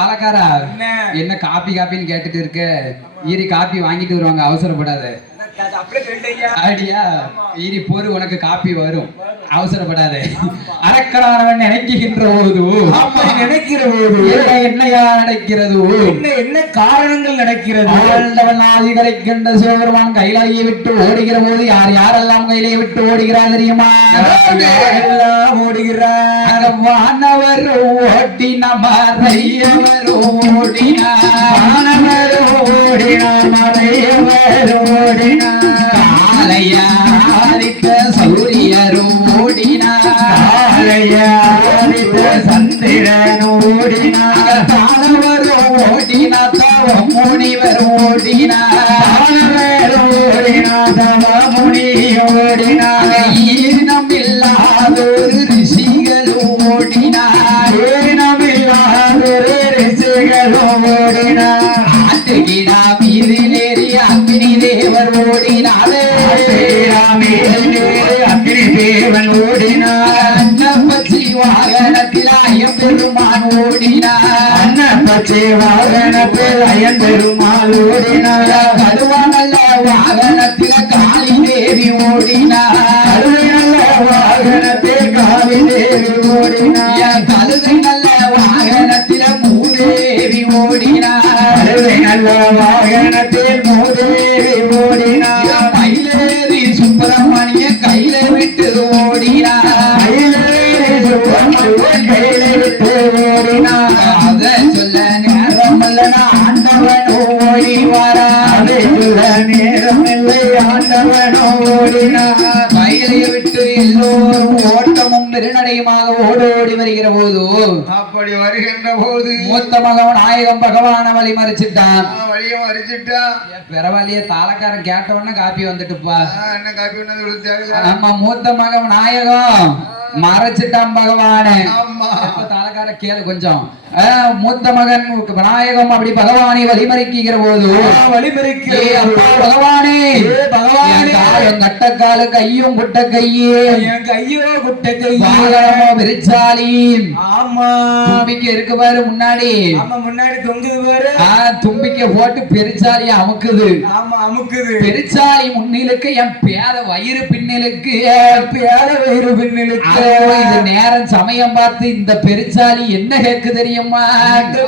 தாளக்காரா என்ன காப்பி காப்பின்னு கேட்டுட்டு இருக்க ஈரி காப்பி வாங்கிட்டு வருவாங்க அவசரப்படாத அடியா ஈரி போரு உனக்கு காப்பி வரும் அவசரப்படாத அரக்கனானவன் நினைக்கின்ற போது நினைக்கிற போது என்னையா நடக்கிறது என்ன காரணங்கள் நடக்கிறது ஆதி கிடைக்கின்ற சிவபெருமான் கையிலேயே விட்டு ஓடுகிற போது யார் யாரெல்லாம் கையிலே விட்டு ஓடுகிறா தெரியுமா எல்லாம் ஓடுகிறார் வானவர் ஓடின மறையவர் ஓடினா வானவர் ஓடினா மறையவர் ஓடினா காலையாரித்த சூரியரும் ஓடினார் காலையாரித்த சந்திரன் ஓடினார் தானவர் ஓடினா தவ முனிவர் ஓடினார் தானவர் ஓடினா தவ முனி ஓடினார் ஈனமில்லாதொரு ரிஷிகளும் ஓடினார் ஈனமில்லாதொரு ரிஷிகளும் ஓடினார் ஆட்டுகிடா மீதிலேறி அக்னி தேவர் ஓடினாரே அக்னி தேவன் ஓடினார் அன்னப்பச்சி வாகனத்தில் ஐயம்பெருமான் ஓடினார் அன்னப்பச்சி வாகனத்தில் ஐயம்பெருமான் ஓடினார் கருவநல்ல வாகனத்தில் காளி தேவி ஓடினார் கருவநல்ல வாகனத்தில் காளி தேவி ஓடினார் கழுதை நல்ல வாகனத்தில் மூதேவி ஓடினார் கழுதை நல்ல வாகனத்தில் மூதேவி ஓடினார் மயிலேறி சுப்பிரமணிய கையில விட்டு ஓடினார் மயிலேறி சுப்பிரமணிய கையில விட்டு ஓடினார் அதை சொல்ல நேரம் அல்லனா ஆண்டவன் ஓடி வரா அதை சொல்ல நேரம் இல்லை ஆண்டவனோ ஓடினார் கையிலை விட்டு எல்லோரும் ஓட்டமும் பெருநடையுமாக ஓடோடி வருகிற போது அப்படி வருகின்ற போது மூத்த மகன் நாயகம் பகவான வழி மறிச்சிட்டான் வழியை மறிச்சிட்டான் பரவாயில்லையே தாளக்காரன் கேட்டவொடனே காப்பி வந்துட்டுப்பா என்ன காப்பி நம்ம மூத்த மகன் நாயகம் மறைச்சிட்டான் பகவானே ஆமா தாளக்கார கேளு கொஞ்சம் மூத்த மகன் விநாயகம் அப்படி பகவானை வழிமறிக்கிற போது பகவானே கட்டக்காலு கையும் குட்ட கையே கையோ குட்ட கையோ விரிச்சாலி ஆமா தும்பிக்கை இருக்கு பாரு முன்னாடி ஆமா முன்னாடி தொங்குது பாரு தும்பிக்கை போட்டு பெருச்சாலி அமுக்குது ஆமா அமுக்குது பெருச்சாலி முன்னிலுக்கு என் பேத வயிறு பின்னிலுக்கு பேத வயிறு பின்னிலுக்கு இது நேரம் சமயம் பார்த்து இந்த பெருச்சாலி என்ன கேக்கு தெரியுமா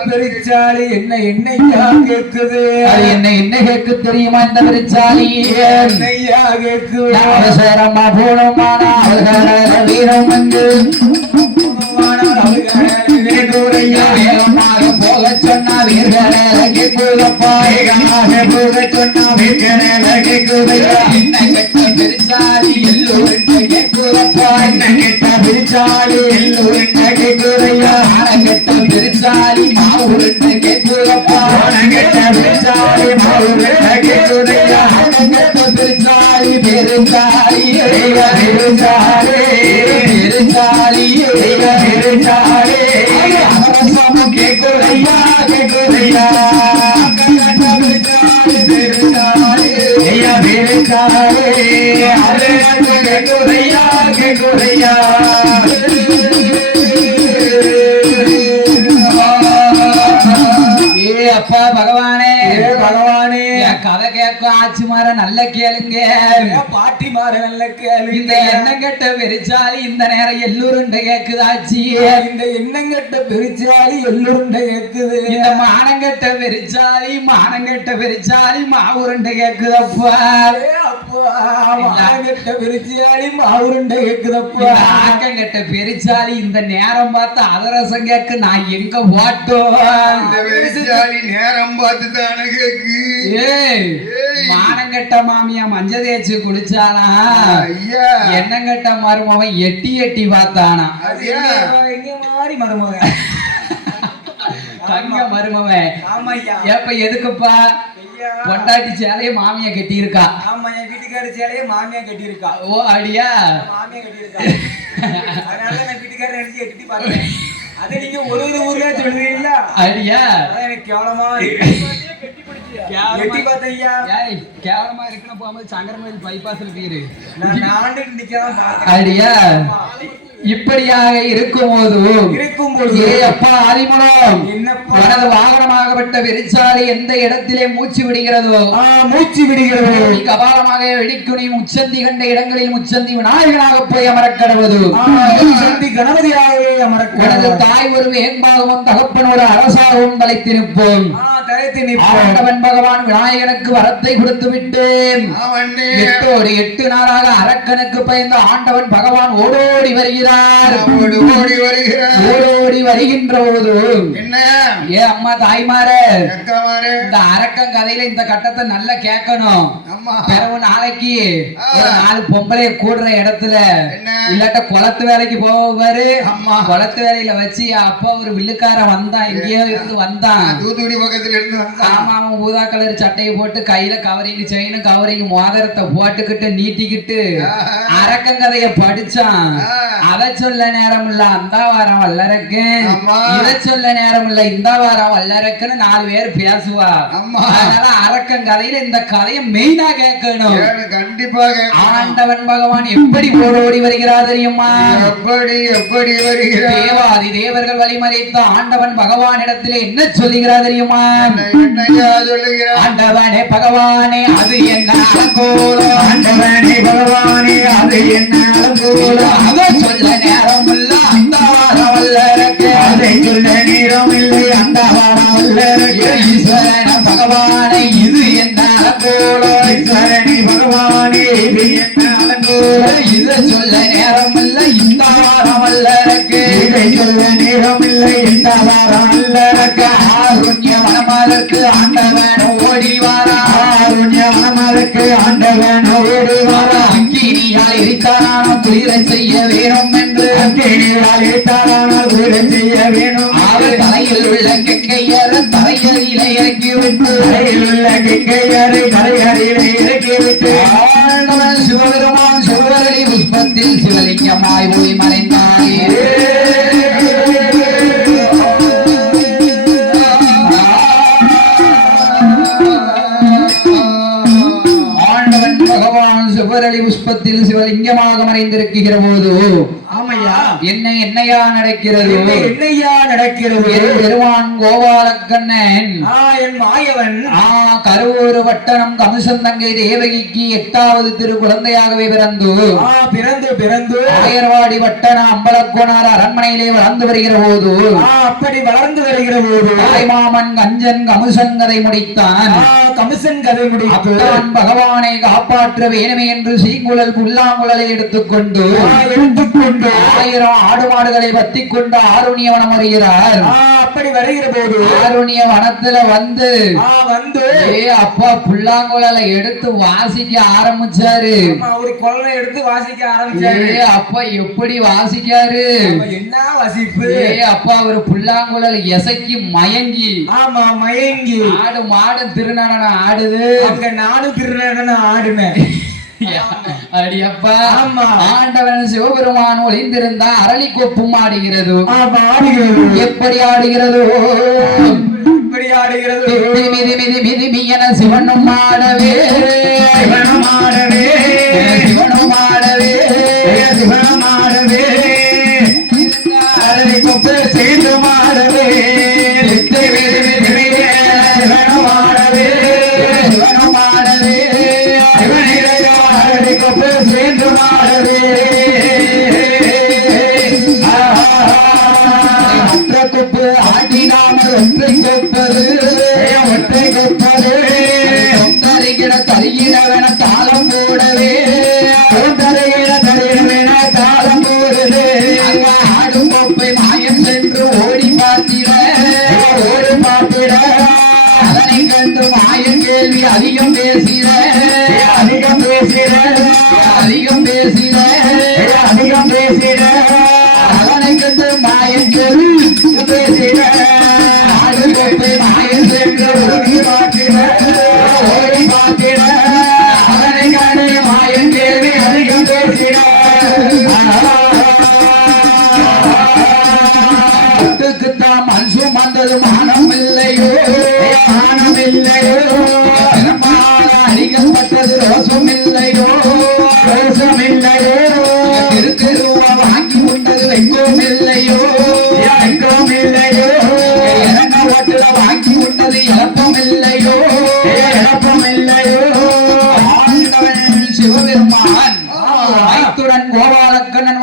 பெருச்சாலி என்னையா கேக்குது அது என்ன கேக்கு தெரியுமா இந்த பெருச்சாலி என்னையா கேக்குது அவசரமா போனோமான வீரம் வந்து போக சொன்னா வீரர்களுக்கு கூலப்பாயாக போக சொன்னா வீரர்களுக்கு கூலையா என்ன கெட்ட பெருச்சாலி எல்லோரும் கேட்குறப்பா என்ன கெட்ட பெருச்சாலி எல்லோரும் கேட்குறையா கெட்ட பெருச்சாலி மாவுருன்னு கேட்குறப்பா கெட்ட பெருச்சாலி மாவுருன்னு கேட்குறையா கெட்ட பெருச்சாலி பெருச்சாலி பெருச்சாலி பெருச்சாலி பெருச்சாலி அவரசமும் கேட்குறையா கேட்குறையா அப்பா பகவானே பகவானே கதை கேட்க ஆச்சு மாற நல்ல கேளுங்க பாட்டி மாற நல்ல கேளுங்க இந்த எண்ணங்கட்ட பெருச்சாலி இந்த நேரம் எல்லோருண்ட கேக்குதாச்சு இந்த எண்ணங்கட்ட பெருச்சாலி எல்லோருண்ட கேக்குது இந்த மானங்கட்ட பெருச்சாலி மாவுருண்ட கேக்குதப்பா மானங்கட்ட பெருச்சாலி மாவுருண்ட கேக்குதப்பா ஆக்கங்கட்ட பெருச்சாலி இந்த நேரம் பார்த்து அதரசம் கேக்கு நான் எங்க போட்டோம் நேரம் பார்த்து தானே கேக்கு மானங்கட்ட மாமியா மஞ்ச தேய்ச்சி குளிச்சானா எண்ணங்கட்ட மருமவன் எட்டி எட்டி பார்த்தானா மாறி மருமகன் தங்க மருமவன் எப்ப எதுக்குப்பா பொண்டாட்டி சேலைய மாமியா கட்டி இருக்கா ஆமா என் வீட்டுக்கார சேலைய மாமியா கட்டி இருக்கா ஓ அடியா மாமியா கட்டி இருக்கா அதனால நான் வீட்டுக்காரர் நினைச்சு எட்டி பார்த்தேன் அதை நீங்க ஒரு ஊர்ல சொல்றீங்களா அடியா எனக்கு கேவலமா எட்டி பார்த்தீங்க கேவலமா இருக்குன்னு போகும்போது சங்கரமேல் பைபாஸ்ல தீரு நான் ஆண்டுக்கு நிக்கலாம் அடியா இப்படியாக இருக்கும்போது ஏ அப்பா ஆதிமூலம் என்னப்பா? உனது வாகனமாகப்பட்ட வெறிச்சாலை எந்த இடத்திலே மூச்சு விடுகிறதோ மூச்சு விடுகிறது நீ கபாலமாக வெடிக்கும் நீ முச்சந்தி கண்ட இடங்களில் முச்சந்தி விநாயகனாக போய் அமரக் கடவது சந்தி கணபதியாகவே உனது அமரக்கிறது. தாய் ஒரு வேண்பாகவும் தகப்பன் ஒரு அரசாகவும் தலைத்திருப்போம் தயத்து ஆண்டவன் பகவான் விநாயகனுக்கு வரத்தை கொடுத்து விட்டேன். எட்டோடு 8 நாளாக அரக்கனுக்கு பயந்த ஆண்டவன் பகவான் ஓடோடி வருகிறார். ஓடோடி வருகின்ற போது ஏ அம்மா தாய்மார இந்த அரக்கன் கதையில இந்த கட்டத்தை நல்லா கேட்கணும். பிறகு நாளைக்கு ஒரு 4 பொம்பளைய கூடுற இடத்துல இல்லாட்ட குளத்து வேலைக்கு போவாரு. குளத்து வேலையில வச்சு அப்பா ஒரு வில்லுக்காரன் வந்தான், எங்கேயோ இருந்து வந்தான். தூத்துக்குடி பக்கத்துல இருந்து ஆமா, அவன் ஊதா கலர் சட்டையை போட்டு கையில கவரிங் செயின் கவரிங் மோதிரத்தை போட்டுக்கிட்டு நீட்டிக்கிட்டு அரக்கன் கதைய படிச்சான். அத சொல்ல நேரம் இல்ல அந்த வாரம் வல்லறக்கு, இத சொல்ல நேரம் இல்ல இந்த வாரம் வல்லறக்குன்னு 4 பேர் பேசுவா. அதனால அரக்கன் கதையில இந்த கதையை மெயினா கேட்கணும். கண்டிப்பா ஆண்டவன் பகவான் எப்படி ஓடோடி வருகிறார் தெரியுமா? எப்படி வருகிறார்? தேவாதி தேவர்கள் வழிமறைத்த ஆண்டவன் பகவான் இடத்திலே என்ன சொல்லுகிறார் தெரியுமா? என்னையா சொல்லுகிறார்? ஆண்டவனே பகவானே அது என்ன அலங்கோலம், ஆண்டவனே பகவானே அது என்ன அலங்கோலம், அதை சொல்ல நேரம் இல்ல அந்த வாரம் வல்லறக்கு, அதை சொல்ல நேரம் இல்லை அந்த வாரம் வல்லறக்கு. ஈஸ்வரன பகவானே இது என்ன அலங்கோலம், ஈஸ்வரனே பகவானே இது என்ன அலங்கோலம், இதை சொல்ல நேரம் இல்ல இந்த வாரம் வல்லறக்கு, இதை சொல்ல நேரம் இல்லை இந்த வாரம் வல்லறக்கு. ஆருண்ய வனமருக்கு ஆண்டவன் ஓடி வாரா, ஆருண்ய வனமருக்கு ஆண்டவன் ஓடி வாரா. அக்கினியால் எரித்தாரான குளிர செய்ய வேணும் என்று, அக்கினியால் எரித்தாரானால் குளிர செய்ய வேணும். அவர் தலையில் உள்ள கங்கையர் தலையறியில இறக்கிவிட்டு, தலையில் உள்ள கங்கையரை தலையறியிலே இறக்கிவிட்டு ஆண்டவன் சிவபெருமான் சிவவரளி புஷ்பத்தில் சிவலிங்கமாய் போய் மறைந்தாயே. ஆண்டவன் பகவான் சிவரளி புஷ்பத்தில் சிவலிங்கமாக மறைந்திருக்கிற போது ஆமையா என்னையா நடக்கிறது? என்னையா நடக்கிறது? என் பெருமான் கோபாலக்கண்ணன் என் மாயவன் கருவூர் வட்டணம் கமுசந்தங்கை தேவகிக்கு 8வது திரு குழந்தையாகவே பிறந்து ஆயர்வாடி வட்டண அம்பலக்கோனார் அரண்மனையிலே வளர்ந்து வருகிற போது அப்படி வளர்ந்து வருகிற போது தாய்மாமன் கஞ்சன் கமுசன் கதை முடித்தான். கமிஷன் கதை முடித்தான். பகவானை காப்பாற்ற வேணுமே என்று சீங்குழல் புல்லாங்குழலை எடுத்துக்கொண்டு 1000 ஆடு மாடுகளை பத்தி கொண்டு ஆருணிய வனம் வருகிறார். அப்படி வருகிற போது ஆருணிய வனத்துல வந்து அப்பா புல்லாங்குழலை எடுத்து வாசிக்க ஆரம்பிச்சாரு. ஒரு கொள்ளை எடுத்து வாசிக்க ஆரம்பிச்சாரு. அப்பா எப்படி வாசிக்காரு? என்ன வாசிப்பு? அப்பா ஒரு புல்லாங்குழல் எசைக்கு மயங்கி மயங்கி ஆடு மாடு திருநடனம் ஆடுது. அங்க நானும் திருநடனம் ஆடுனேன். அடியப்பா ஆண்டவன் சிவபெருமான் ஒளிந்திருந்தா அரளி கொப்பும் ஆடுகிறது. எப்படி ஆடுகிறதோ இப்படி ஆடுகிறது. மிதி மிதி மிதி மியன சிவனும் ஆடவே, சிவனும் ஆடவே, சிவனும் ஆடவே, சிவனும் ஆடவே, அரளி கொப்பு செய்து ஆடவே, சிவனும் ஆடவே, சிவனும் ஆடவே, அரளி கொப்பு செய்து ஆடவே. ஒற்றை கொப்பு ஆடினாமல் ஒற்றை கொப்பது, ஒற்றை கொப்பது, தருகிட தருகிடவன தாளம் போடவே, தருகிட தருகிடவன தாளம்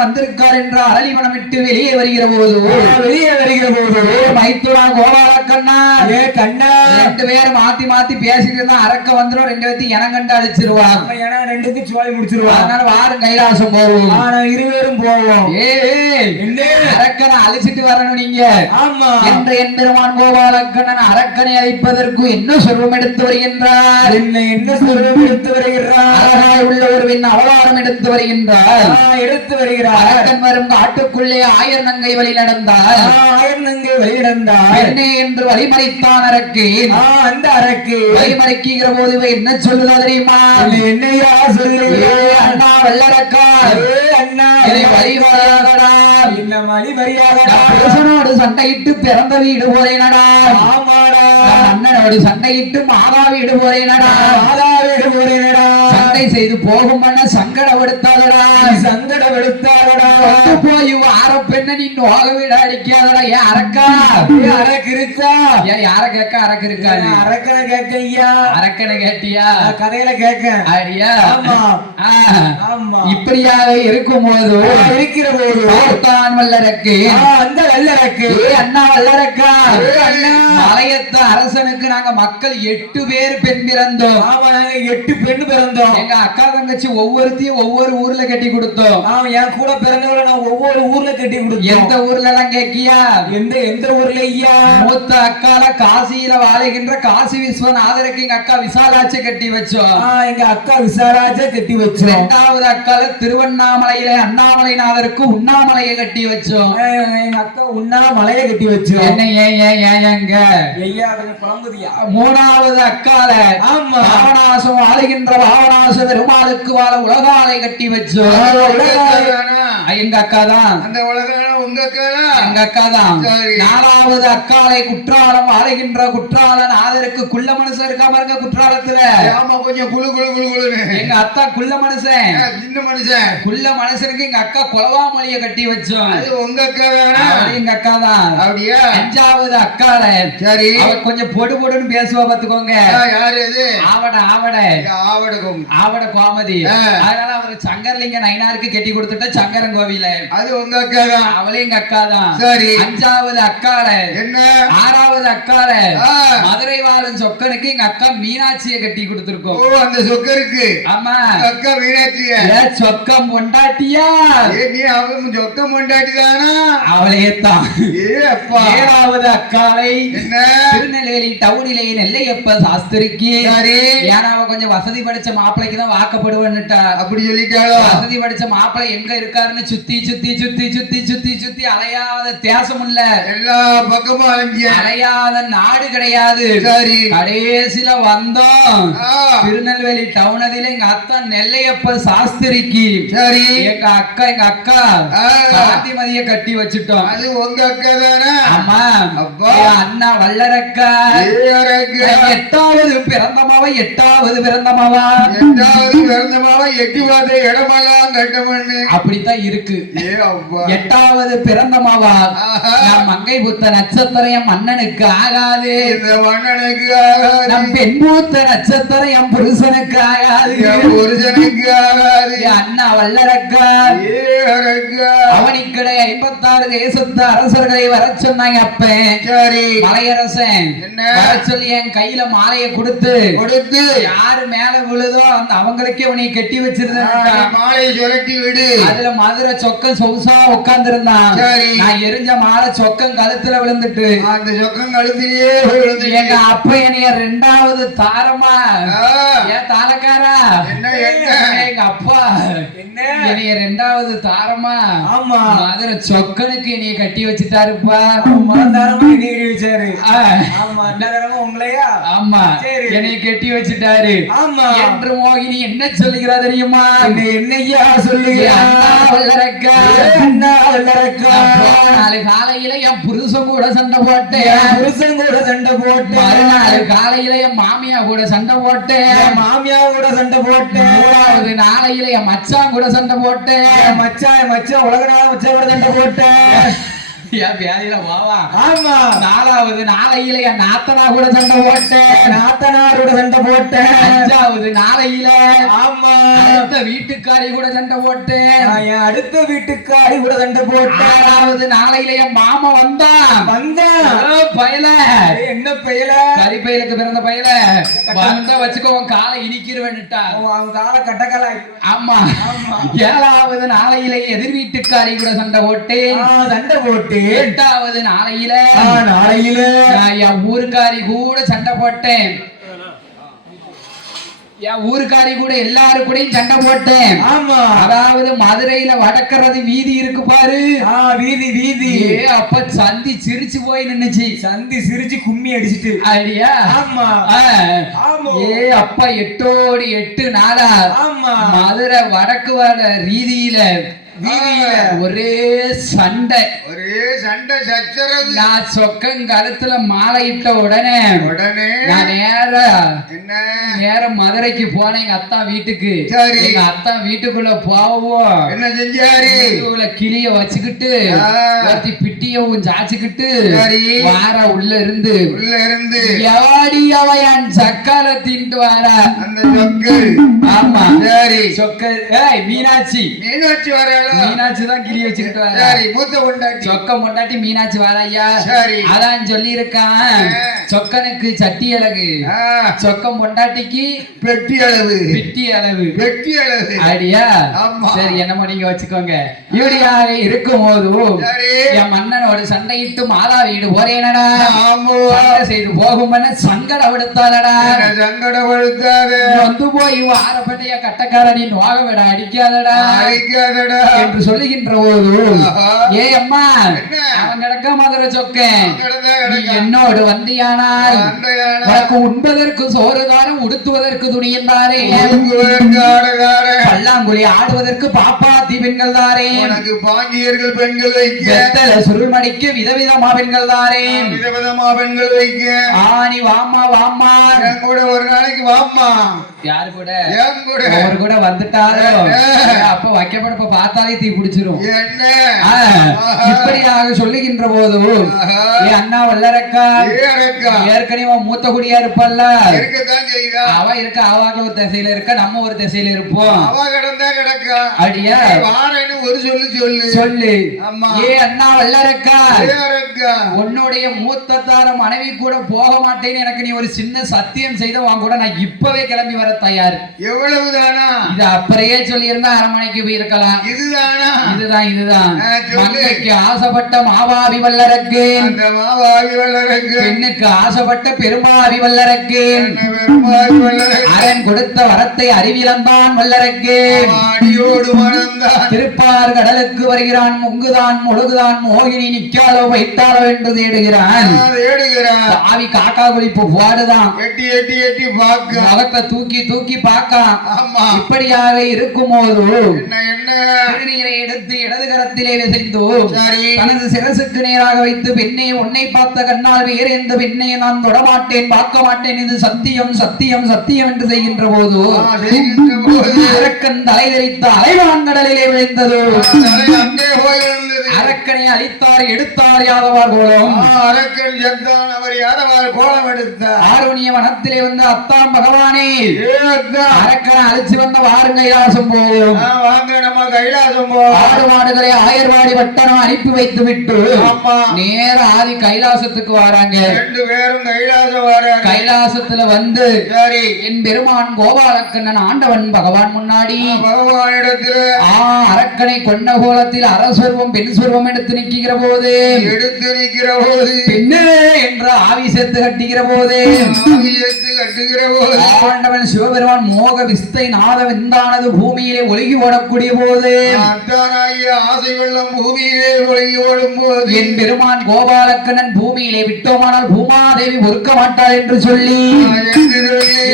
வந்திருக்கார் என்ற அலலிவனம் விட்டு வெளியே வருகிற போது மைத்துரா கோபாலக்கண்ணா ஏ கண்ணா 2 பேரும் மாத்தி மாத்தி பேசிட்டு இருந்தா அரக்க வந்துடும் 2 பேர்த்தையும் இனங்கண்டு அடிச்சிருவாங்க ஏன்னா 2க்கு சோழி முடிச்சிருவாங்க அதனால வாரும் கைலாசம் போவோம் ஆனா இருவேரும் போவோம் என்ன அரக்கனை அழிச்சிட்டு வரணும் நீங்க ஆமா என்ற என் பெருமான் கோபாலக்கண்ணன் அரக்கனை அழிப்பதற்கு என்ன சொர்வம் எடுத்து வருகின்றார் என்ன சொல்லம் எடுத்து வருகிறார் அழகாய் உள்ள ஒருவன் அவதாரம் எடுத்து வருகின்றார் எடுத்து வருகிறார் அரக்கன் வரும் காட்டுக்குள்ளே ஆயர் நங்கை வழி நடந்தார் ஆயர் நங்கை வெளியிடந்தார் பெண்ணே என்று வழிமறைத்தான் அரக்கு அந்த அரக்கு வழிமறைக்கிற போது இவ என்ன சொல்லுதா தெரியுமா என்னையா சொல்லு அண்ணா வல்லரக்கா அண்ணா வழிமறையாதடா என்ன மணி மரியாதடா புருஷனோடு சண்டையிட்டு பிறந்த வீடு போறேனடா ஆமாடா அண்ணனோடு சண்டையிட்டு மாதா வீடு போறேனடா மாதா வீடு போறேனடா சண்டை செய்து போகும் பண்ண சங்கடப்படுத்தாதடா சங்கடப்படுத்தாதடா போய் ஆற பெண்ண நீ நோக வீடு அடிக்காதடா ஏன் அரக்கா அரக்கு இருக்கா ஏன் யார கேட்க அரக்கு இருக்கா அரக்கனை கேட்க ஐயா அரக்கனை கேட்டியா கதையில கேட்க ஐயா ஆமா ஆ. ஆமா இப்படியாக இருக்கும் போது இருக்கிற போது பார்த்தான் வல்லரக்கு அந்த வல்லரக்கு அண்ணா வல்லரக்கா அண்ணா. மலையத்த அரசனுக்கு நாங்க மக்கள் 8 பேர் பெண் பிறந்தோம் ஆமா நாங்க 8 பெண் பிறந்தோம் எங்க அக்கா தங்கச்சி ஒவ்வொருத்தையும் ஒவ்வொரு ஊர்ல கட்டி கொடுத்தோம் ஆமா என் கூட பிறந்தவளை நான் ஒவ்வொரு ஊர்ல கட்டி கொடுத்தோம் எந்த ஊர்ல எல்லாம் கேக்கியா எந்த ஊர்ல ஐயா மூத்த அக்கால காசியில வாழுகின்ற காசி விஸ்வநாதருக்கு எங்க அக்கா விசாலாட்சி கட்டி வச்சோம் எங்க அக்கா விசாராஜ கட்டி வச்சோம் 2வது அக்கால திருவண்ணாமலையில அண்ணாமலைநாதருக்கு உண்ணாமலையை கட்டி வச்சோம் எங்க அக்கா உண்ணா மலைய கட்டி வச்சோம் என்ன ஏங்க ஐயா கொஞ்சம் குழம்புதியா 3வது அக்கால ஆமா பாவனாசம் வாழுகின்ற பாவனாச பெருமாளுக்கு வாழ உலகாலை கட்டி வச்சோம் எங்க அக்கா தான் அந்த உலகம் உங்க அக்காடா எங்க அக்கா தான் சரி. 4வது அக்காலை குற்றாலம் வாழுகின்ற குற்றால நாதருக்கு குள்ள மனுஷன் இருக்கா பாருங்க குற்றாலத்துல ஆமா கொஞ்சம் குளு குளு குளு குளுன்னு எங்க அத்தா குள்ள மனுஷன் சின்ன மனுஷன் குள்ள மனுஷனுக்கு எங்க அக்கா குலவாமொழிய கட்டி வச்சோம் அது உங்க அக்காடா எங்க அக்கா தான் அப்படியா 5வது அக்கால சரி அவ கொஞ்சம் பொடு பொடுன்னு பேசுவா பாத்துக்கோங்க யாரு இது ஆவட ஆவடகம் ஆவட கோமதி ஆ. அதனால அவர் சங்கர்லிங்க நயினாருக்கு கட்டி கொடுத்துட்ட சங்கரன் கோவில அது உங்க அக்காதான் அவளே எங்க அக்கா தான் சரி 5வது அக்கால என்ன 6வது அக்கால ஆ. மதுரை வாழும் சொக்கனுக்கு எங்க அக்கா மீனாட்சியை கட்டி ஓ கொடுத்திருக்கோம் அந்த சொக்கருக்கு ஆமா அக்கா மீனாட்சிய ஏ சொக்கம் பொண்டாட்டியா நீ அவன் சொக்கம் கொண்டாட்டிதானா அவளே தான் ஏ அப்பா 7வது அக்காலை என்ன திருநெல்வேலி டவுனிலே நெல்லையப்ப சாஸ்திரிக்கு சரி ஏன்னா அவ கொஞ்சம் வசதி படிச்ச மாப்பிளைக்கு தான் வாக்கப்படுவன்னுட்டா அப்படி சொல்லிட்டாளோ வசதி படிச்ச மாப்பிளை எங்க இருக்காருன்னு சுத்தி சுத்தி சுத்தி சுத்தி சுத்தி சுத்தி அலையாத தேசம் இல்ல எல்லா பக்கமும் அலைஞ்சிய அலையாத நாடு கிடையாது சரி கடைசியில வந்தோம் ஆ, திருநெல்வேலி டவுனதில எங்க அத்தா நெல்லையப்ப சாஸ்திரிக்கு சரி எங்க அக்கா ஆ. காந்திமதிய கட்டி வச்சுட்டோம் அது உங்க அக்கா தானே ஆமா அப்பா. என் அண்ணா வல்லரக்கா ஏறக்கு 8வது பிறந்தமாவா 8வது பிறந்தமாவா 8வது பிறந்தமாவ 8 வாத இடமெல்லாம் கட்டமண்ணு அப்படித்தான் இருக்கு ஏ அப்பா 8வது பிறந்தமாவா ஆஹா. நம் மங்கை புத்த நட்சத்திரம் என் மன்னனுக்கு ஆகாது இந்த மன்னனுக்கு ஆகாது நம் பெண் பூத்த நட்சத்திரம் என் புருஷனுக்கு ஆகாது என் புருஷனுக்கு ஆகாது என் அண்ணா வல்லரக்கா ஏறக்கா அவனிக்கடை 56 தேசத்து அரசர்களை வர சொன்னாங்க அப்ப சரி மலையரசன் என்ன? வர சொல்லி என் கையில மாலையை கொடுத்து கொடுத்து யாரு மேல விழுதோ அந்த அவங்களுக்கே உன்னை கட்டி வச்சிருந்தேன் மாலையை சுரட்டி விடு அதுல மதுரை சொக்கம் சொகுசா உட்கார்ந்து இருந்தான் சரி. நான் எரிஞ்ச மாலை சொக்கம் கழுத்துல விழுந்துட்டு அந்த சொக்கம் கழுத்திலேயே விழுந்து எங்க அப்ப என்னைய 2வது தாரமா ஆ. ஏன் தாரக்காரா என்ன என்ன எங்க அப்பா என்ன என்னைய 2வது தாரமா ஆமா மதுரை சொக்கனுக்கு என்னைய கட்டி வச்சுட்டாருப்பா மறந்தாரமா நீடி வச்சாரு ஆ. ஆமா அண்ணாதரமா உங்களையா ஆமா சரி. என்னைய கட்டி வச்சுட்டாரு ஆமா என்று மோகினி என்ன சொல்லுகிறா தெரியுமா என்னையா என் சொல்லுகிறா அண்ணா வல்லரக்கா. அண்ணா வல்லரக்கா. நாளை காலையில என் புருஷன் கூட சண்டை போட்டேன் என் புருஷன் கூட சண்டை போட்டு மறுநாள் காலையில என் மாமியா கூட சண்டை போட்டேன் என் மாமியா கூட சண்டை போட்டு 3வது நாளையில என் மச்சான் கூட சண்டை போட்டேன் மச்சான் உலக நாள் மச்சான் கூட சண்டை போட்டேன் ஏன் வியாதியில வாவா ஆமா நாலாவது நாளையில என் நாத்தனா கூட சண்டை போட்டேன் நாத்தனாரோட சண்டை போட்டேன் அஞ்சாவது நாளையில ஆமா அடுத்த வீட்டுக்காரி கூட சண்டை போட்டேன் நான் என் அடுத்த வீட்டுக்காரி கூட சண்டை போட்டேன் ஆறாவது நாளையில என் மாமா வந்தான் பயல என்ன பெயல கரிப்பையிலுக்கு பிறந்த பயல வந்த வச்சுக்கோ உன் காலை இனிக்கிறவன்னுட்டா அவங்க கால கட்டக்கால ஆமா ஏழாவது நாளையில எதிர் வீட்டுக்காரி கூட சண்டை போட்டேன் சண்டை போட்டு எட்டாவது நாளையில நாளையில என் ஊருக்காரி கூட சண்டை போட்டேன் என் ஊருக்காரி கூட எல்லாரும் கூடயும் சண்டை போட்டேன் ஆமா அதாவது மதுரையில வடக்கறது வீதி இருக்கு பாரு வீதி வீதி அப்ப சந்தி சிரிச்சு போய் நின்னுச்சு சந்தி சிரிச்சு கும்மி அடிச்சிட்டு ஐடியா ஆமா அப்ப 8 நாளா ஆமா மதுரை வடக்கு வட ரீதியில ஒரே சண்டை சச்சரவு நான் சொக்கங்கழுத்துல மாலையிட்ட உடனே நான் நேர மதுரைக்கு போனேன் எங்க அத்தா வீட்டுக்கு எங்க அத்தா வீட்டுக்குள்ள போவோம் என்ன செஞ்சாரு கிளிய வச்சுக்கிட்டு ஒருத்தி பிட்டியவும் சாச்சுக்கிட்டு வார உள்ள இருந்து எவாடி அவன் சக்கால தின்ட்டு வார அந்த சொக்கு ஆமா சரி சொக்க மீனாட்சி வர மீனாட்சி தான் கிளி வச்சுக்கிட்டு வர மூத்த பொண்டாட்டி சொக்க பொண்டாட்டி மீனாட்சி வாராயா அதான் சொல்லி இருக்கான் சொக்கனுக்கு சட்டி அழகு சொக்கம் பொண்டாட்டிக்கு பெட்டி அளவு ஐடியா சரி என்னமோ நீங்க வச்சுக்கோங்க இப்படியாக இருக்கும் போது என் மன்னனோட சண்டையிட்டு மாதா வீடு போறேனடா செய்து போகும் சங்கடம் எடுத்தாதடா வந்து போய் வாரப்பட்டைய கட்டக்காரனி நோக விட அடிக்காதடா என்று சொல்லுகின்ற போது ஏ அம்மா அவன் கிடக்க மதுரை சொக்கேன் நீ என்னோடு வந்தியானால் உனக்கு உண்பதற்கு சோறுதாரம் உடுத்துவதற்கு துணியும் தாரே பல்லாங்குழி ஆடுவதற்கு பாப்பாத்தி பெண்கள் தாரே பாங்கியர்கள் பெண்கள் வைக்க சுருள்மணிக்கு விதவிதமா பெண்கள் தாரே பெண்கள் வைக்க ஆணி வாமா வாமா கூட ஒரு நாளைக்கு வாமா யாரு கூட ஒரு கூட வந்துட்டாரோ அப்ப வைக்கப்படப்ப பார்த்தாலே தீ பிடிச்சிரும் இப்படியாக சொல்லுகின்ற போது அண்ணா வல்லரக்கா ஏற்கனவே மூத்த குடியா இருப்பல்ல அவ இருக்க அவாக ஒரு திசையில இருக்க நம்ம ஒரு திசையில இருப்போம் அடியா ஒரு சொல்லு ஏ அண்ணா வல்லரக்கா உன்னுடைய மூத்த தார மனைவி கூட போக மாட்டேன்னு எனக்கு நீ ஒரு சின்ன சத்தியம் செய்த உன் கூட நான் இப்பவே கிளம்பி வர தயார் எவ்வளவுதானா இது அப்படியே சொல்லி இருந்தா அரண்மனைக்கு போயிருக்கலாம் இதுதான் மங்கைக்கு ஆசைப்பட்ட மாவாவி வல்லரக்கேன் பெண்ணுக்கு ஆசைப்பட்ட பெருமாவி வல்லரக்கேன் அரண் கொடுத்த வரத்தை அறிவிலந்தான் வல்லரக்கேன் திருப்பார் கடலுக்கு வருகிறான் முங்குதான் முழுகுதான் மோகினி நிக்காலோ வைத்தாலோ என்று தேடுகிறான் ஆவி காக்கா குளிப்பு பாடுதான் முகத்தை தூக்கி தூக்கி பார்க்கான் இப்படியாக இருக்கும் போது திருநீரை எடுத்து இடது கரத்திலே விசைந்து தனது சிரசுக்கு நேராக வைத்து பெண்ணே உன்னை பார்த்த கண்ணால் வேறு எந்த பெண்ணை நான் தொடமாட்டேன் பார்க்க மாட்டேன் இது சத்தியம் சத்தியம் சத்தியம் என்று செய்கின்ற போது அரக்கன் தலை தெரித்த அலைவான் கடலிலே விளைந்தது அரக்கனை அழித்தார் எடுத்தார் யாதவார் கோலம் அரக்கன் செத்தான் அவர் யாதவார் கோலம் எடுத்தார் ஆரோனிய வனத்திலே வந்த அத்தான் பகவானே அரக்கனை அழிச்சு வந்த வாருங்க கைலாசம் போகும் வாங்க நம்ம கைலாசம் போகும் ஆடு மாடுகளை ஆயர்வாடி வட்டனம் அனுப்பி வைத்து விட்டு நேர ஆதி கைலாசத்துக்கு வராங்க 2 பேரும் கைலாசம் வராங்க கைலாசத்துல வந்து என் பெருமான் கோபாலக்கண்ணன் ஆண்டவன் பகவான் முன்னாடி பகவானிடத்துல அரக்கனை கொண்ட கோலத்தில் அரஸ்வர்வம் பெண் ஸ்வர்வம் எடுத்து நிற்கிற போது பெண்ணே என்ற ஆவி சேர்த்து கட்டுகிற போது ஆண்டவன் சிவபெருமான் மோக விஸ்தை நாத விந்தானது பூமியிலே ஒழுகி ஓடக்கூடிய போது ஆசை வெள்ளம் பூமியிலே ஒழுகி ஓடும் போது என் பெருமான் கோபாலக்கண்ணன் பூமியிலே விட்டோமானால் பூமாதேவி பொறுக்க மாட்டாள் என்று சொல்லி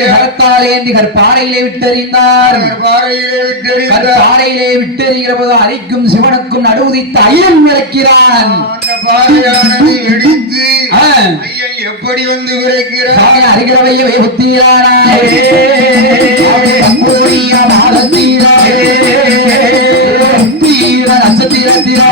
கரத்தாலே கற்பாறையிலே விட்டெறிந்தார் கற்பாறையிலே விட்டெறிகிற போது அரிக்கும் சிவனுக்கும் நடுவுதித்து ஐயன் விளக்கிறான் எப்படி வந்து விரைக்கிறான் அறிகிறவையவே புத்தீரானாய் நட்சத்திரத்திலே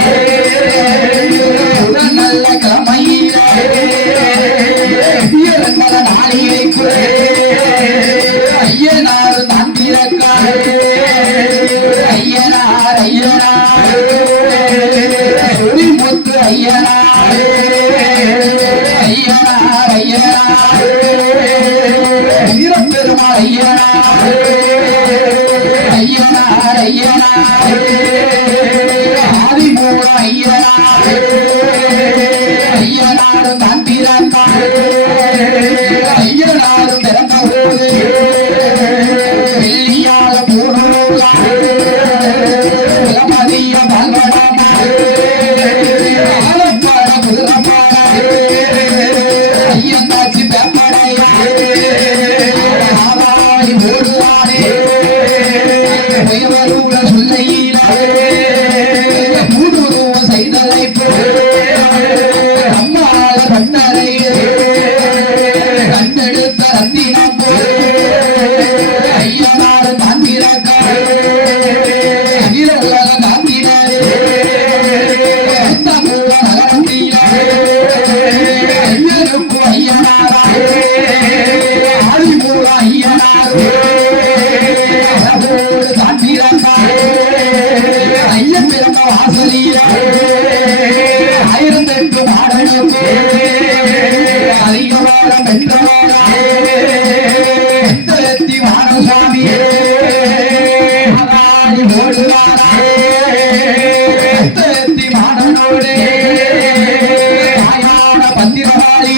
ஐயனாரே ஐயனார் ஐயனாரே வீரப்பெருமாள் ஐயனாரே ஐயனார் ஐயனாரே ஆதிமூல ஐயனாரே ஐயனாரும் தான் பிறந்தாரே ஐயனாரும் பிறந்த போது வெள்ளியால போனோம் மதிய ஐயனாச்சி பேப்படையா ஓடுவாரே சொல்லையிலே மூடுருவம் செய்தலை அம்மாத கண்ணறையே கண்ணெடுத்த ரத்தினம் ஐயனார் தாந்திரக்காரே வீரர்கள காந்தினரே மூல நகரத்திலே ஐயனுக்கு ஐயனாரே ஆதிமூல ஐயனாரே தாந்திரக்காரே ஐயன் பிறந்த வாசலிலே ஆயிரத்தெட்டு மாடனுக்கு அதிகமானம் பெற்றவாரே எத்தி மானசாமியே அகாடி ஓடுவாரே எத்தி மாடனோடே ஆயான பந்திரவாளி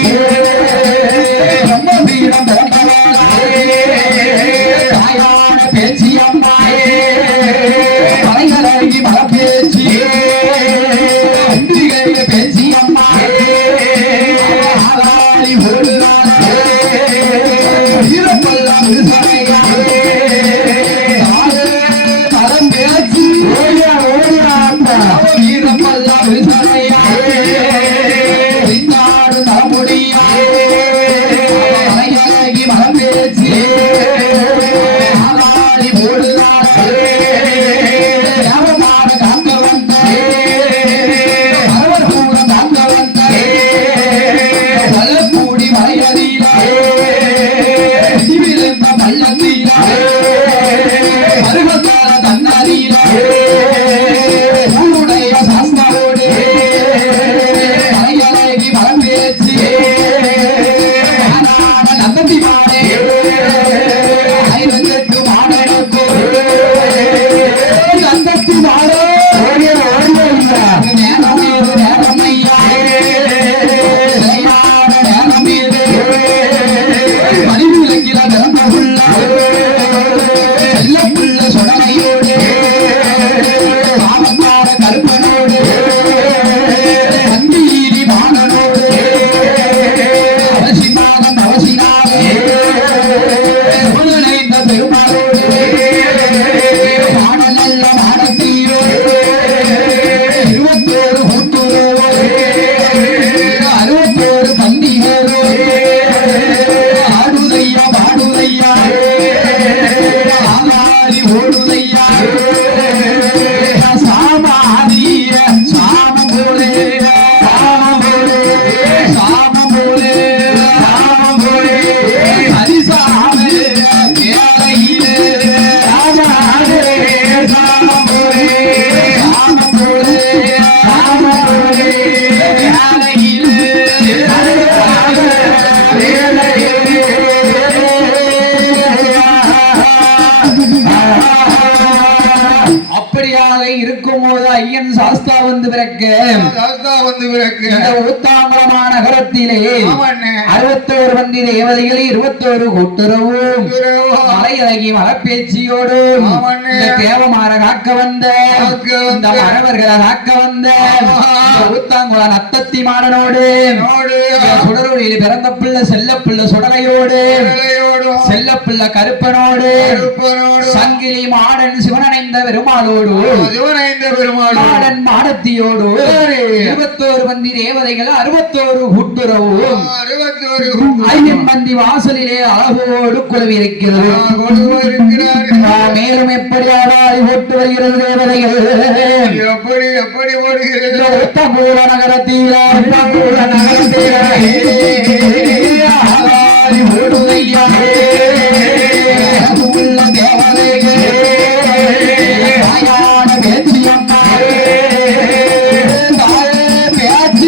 ரொம்ப வீரம் பிறந்தவாரே தாயான பேச்சி அம்மாயே மலைகளி மல பேச்சி அன்றிகைய பேச்சி அம்மாயே ஆளாளி ஓடுவாரே வீரப்பெல்லாம் விருசனையாரே மரம் பேச்சி வீரப்பெல்லாம் விருசனையாரே தரமுடியாரே மலைகளி மலம் பேச்சி ஆளாளி ஓடுவாரே தேவமான காக்க வந்தாரே அரவர் கூட காக்க வந்தாரே வல்லக்கூடி மலையதிலே விழுந்த பள்ளத்திலே அருகத்தார தன்னாரிலே ஊருடைய சாஸ்தாவோடு மலையழகி மரம் பேச்சு நந்ததி மாடே ஆயிரத்தெட்டு மாடனுக்கு நந்தத்தி மாடோ நேரம் இது நேரம் ஐயா நேரம் இது மணிவிலக்கில திறந்த புள்ள செல்ல புள்ள சொடனையோடு பாவக்கார கருப்பனோடு வந்தியிரி மாடனோடு அவசிநாதன் அவசிநாதன் சிவனைந்த பெருமாளோடு மாடநல்ல மாடத்தீரோடு 21 கூட்டுரோடு 61 பந்திகளோடு ஆடுதையா பாடுதையா ஆகாரி ஓடுதையா சாமாதிய சாமம் போலே சாமம் போலே சாமம் போலே சாமம் போலே ஹரிசாமே கேளையிலே ராஜாதே சாமம் போலே சாமம் போலே சாமம் போலே கேளையிலே அப்படியாக இருக்கும் போது ஐயன் சாஸ்தா வந்து பிறக்க இந்த ஊத்தாங்குளமான நகரத்திலே 61 வந்தி தேவதைகள் 21 கூட்டுறவும் மலையழகி மலப்பேச்சியோடும் இந்த தேவமார காக்க வந்த இந்த மரவர்களை காக்க வந்த ஊத்தாங்குள நத்தத்தி மாடனோடு சுடரொழியில் பிறந்த பிள்ளை செல்ல பிள்ளை சுடலையோடு செல்ல பிள்ளை கருப்பனோடு சங்கிலி மாடன் சிவனடைந்த பெருமாளோடு மாடன் மாடத்தியோடு 21 வந்தி தேவதைகள் 61 கூட்டுறவும் 5 மந்தி வாசலிலே அழகோடு குழுவிருக்கிறது. மேலும் எப்படியாக ஓட்டு வருகிறது தேவதைகள் எப்படி ஓடுகிறது உத்தமூல நகரத்தில் ஓடுதையா உள்ள தேவதைகள் பேச்சியம்மா பேச்சு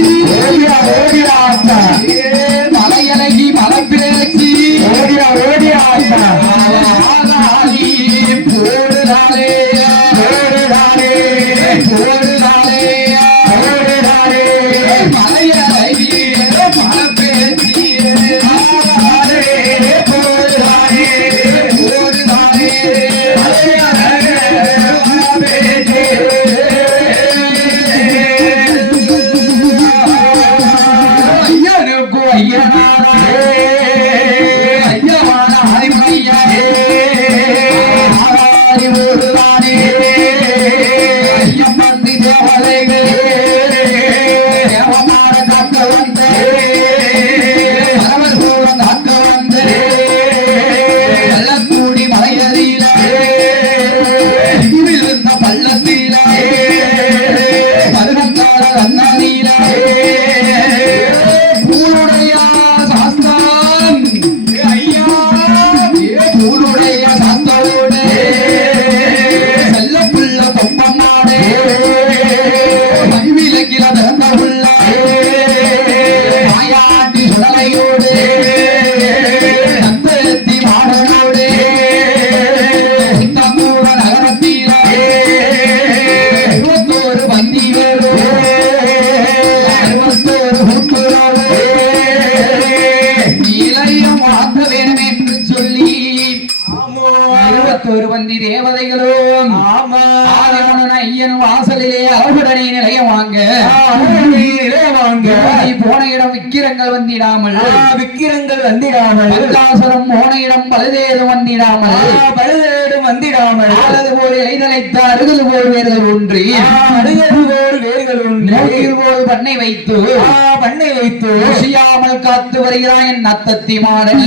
வாங்க நீ போன இடம் விக்கிரங்கள் வந்திடாமல் விக்கிரங்கள் வந்திடாமல் பத்தாசுரம் போன இடம் பழுதேது வந்திடாமல் பழுதேடும் வந்திடாமல் அல்லது போல் எய்தலைத்த அருகது போல் வேர்கள் ஒன்றி அருகது போல் வேர்கள் நோக்கில் போல் பண்ணை வைத்து பண்ணை வைத்து ருசியாமல் காத்து வருகிறான் என் நத்தத்தி மாடல்